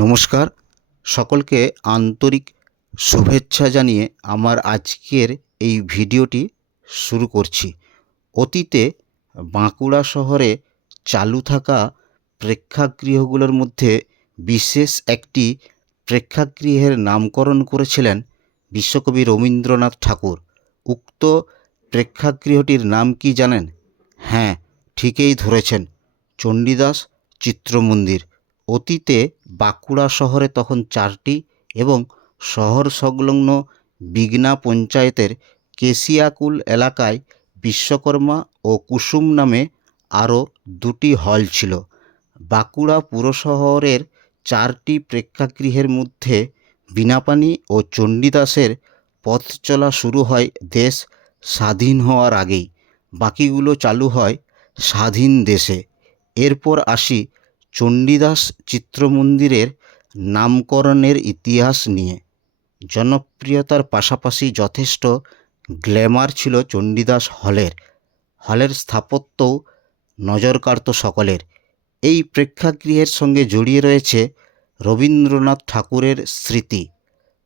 নমস্কার, সকলকে আন্তরিক শুভেচ্ছা জানিয়ে আমার আজকের এই ভিডিওটি শুরু করছি। অতীতে বাঁকুড়া শহরে চালু থাকা প্রেক্ষাগৃহগুলোর মধ্যে বিশেষ একটি প্রেক্ষাগৃহের নামকরণ করেছিলেন বিশ্বকবি রবীন্দ্রনাথ ঠাকুর। উক্ত প্রেক্ষাগৃহটির নাম কি জানেন? হ্যাঁ, ঠিকই ধরেছেন, চণ্ডীদাস চিত্রমন্দির। অতীতে বাঁকুড়া শহরে তখন 4টি এবং শহর সংলগ্ন বিঘ্না পঞ্চায়েতের কেশিয়াকুল এলাকায় বিশ্বকর্মা ও কুসুম নামে আরও 2টি হল ছিল। বাঁকুড়া পুর শহরের 4টি প্রেক্ষাগৃহের মধ্যে বীণাপাণি ও চণ্ডীদাসের পথ চলা শুরু হয় দেশ স্বাধীন হওয়ার আগেই, বাকিগুলো চালু হয় স্বাধীন দেশে। এরপর আসি চণ্ডীদাস চিত্রমন্দিরের নামকরণের ইতিহাস নিয়ে। জনপ্রিয়তার পাশাপাশি যথেষ্ট গ্ল্যামার ছিল চণ্ডীদাস হলের স্থাপত্যও নজর কাড়ত সকলের। এই প্রেক্ষাগৃহের সঙ্গে জড়িয়ে রয়েছে রবীন্দ্রনাথ ঠাকুরের স্মৃতি।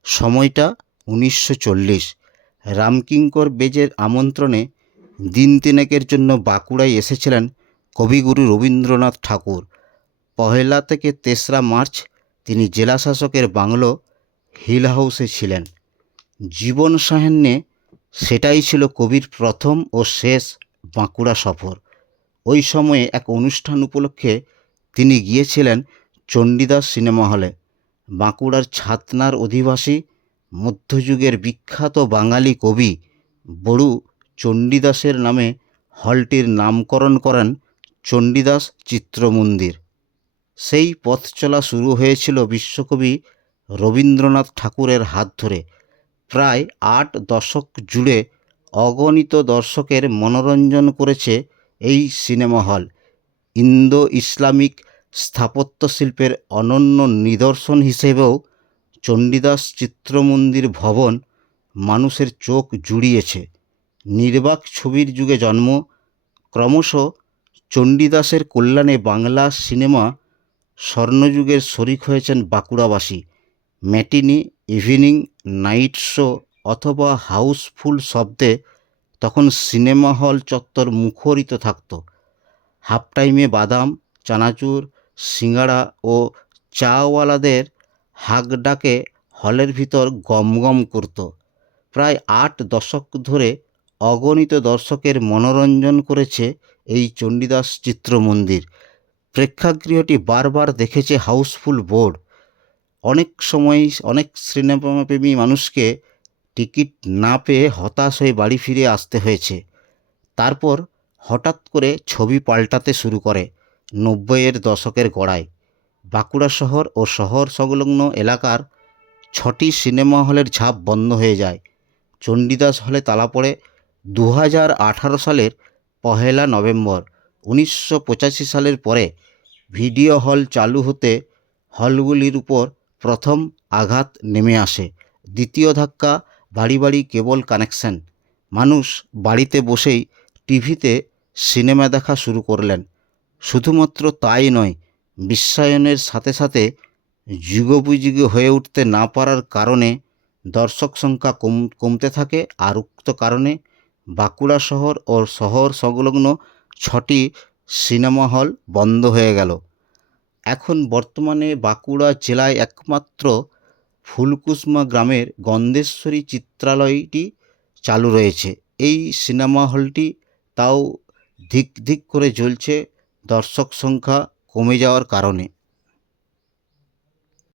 সময়টা 1940। রামকিঙ্কর বেজের আমন্ত্রণে দিন তিনেকের জন্য বাঁকুড়ায় এসেছিলেন কবিগুরু রবীন্দ্রনাথ ঠাকুর। 1 থেকে 3রা মার্চ তিনি জেলাশাসকের বাংলো হিল হাউসে ছিলেন। জীবন সায়াহ্নে সেটাই ছিল কবির প্রথম ও শেষ বাঁকুড়া সফর। ওই সময়ে এক অনুষ্ঠান উপলক্ষে তিনি গিয়েছিলেন চণ্ডীদাস সিনেমা হলে। বাঁকুড়ার ছাতনার অধিবাসী মধ্যযুগের বিখ্যাত বাঙালি কবি বড়ু চণ্ডীদাসের নামে হলটির নামকরণ করেন চণ্ডীদাস চিত্রমন্দির। সেই পথ চলা শুরু হয়েছিল বিশ্বকবি রবীন্দ্রনাথ ঠাকুরের হাত ধরে। প্রায় 8 দশক জুড়ে অগণিত দর্শকের মনোরঞ্জন করেছে এই সিনেমা হল। ইন্দো ইসলামিক স্থাপত্য শিল্পের অনন্য নিদর্শন হিসেবেও চণ্ডীদাস চিত্রমন্দির ভবন মানুষের চোখ জুড়িয়েছে। নির্বাক ছবির যুগে জন্ম, ক্রমশ চণ্ডীদাসের কল্যাণে বাংলা সিনেমা স্বর্ণযুগের শরিক হয়েছেন বাঁকুড়াবাসী। ম্যাটিনি, ইভিনিং, নাইট শো অথবা হাউসফুল শব্দে তখন সিনেমা হল চত্বর মুখরিত থাকত। হাফ টাইমে বাদাম, চানাচুর, সিঙ্গাড়া ও চাওয়ালাদের হাঁক ডাকে হলের ভিতর গমগম করত। প্রায় 8 দশক ধরে অগণিত দর্শকের মনোরঞ্জন করেছে এই চণ্ডীদাস চিত্রমন্দির। প্রেক্ষাগৃহটি বারবার দেখেছে হাউসফুল বোর্ড। অনেক সময় অনেক সিনেমাপ্রেমী মানুষকে টিকিট না পেয়ে হতাশ হয়ে বাড়ি ফিরে আসতে হয়েছে। তারপর হঠাৎ করে ছবি পাল্টাতে শুরু করে 90-এর দশকের গোড়ায়। বাঁকুড়া শহর ও শহর সংলগ্ন এলাকার 6টি সিনেমা হলের ঝাঁপ বন্ধ হয়ে যায়। চণ্ডীদাস হলে তালা পড়ে 2018 সালের 1 নভেম্বর। 1985 সালের পরে ভিডিও হল চালু হতে হলগুলির উপর প্রথম আঘাত নেমে আসে। দ্বিতীয় ধাক্কা বাড়ি বাড়ি কেবল কানেকশন। মানুষ বাড়িতে বসেই টিভিতে সিনেমা দেখা শুরু করলেন। শুধুমাত্র তাই নয়, বিশ্বায়নের সাথে সাথে যুগোপযোগী হয়ে উঠতে না পারার কারণে দর্শক সংখ্যা কমতে থাকে। আর উক্ত কারণে বাঁকুড়া শহর ও শহর সংলগ্ন 6টি সিনেমা হল বন্ধ হয়ে গেল। এখন বর্তমানে বাঁকুড়া জেলায় একমাত্র ফুলকুসমা গ্রামের গন্ধেশ্বরী চিত্রালয়টি চালু রয়েছে। এই সিনেমা হলটি তাও ধিক ধিক করে জ্বলছে দর্শক সংখ্যা কমে যাওয়ার কারণে।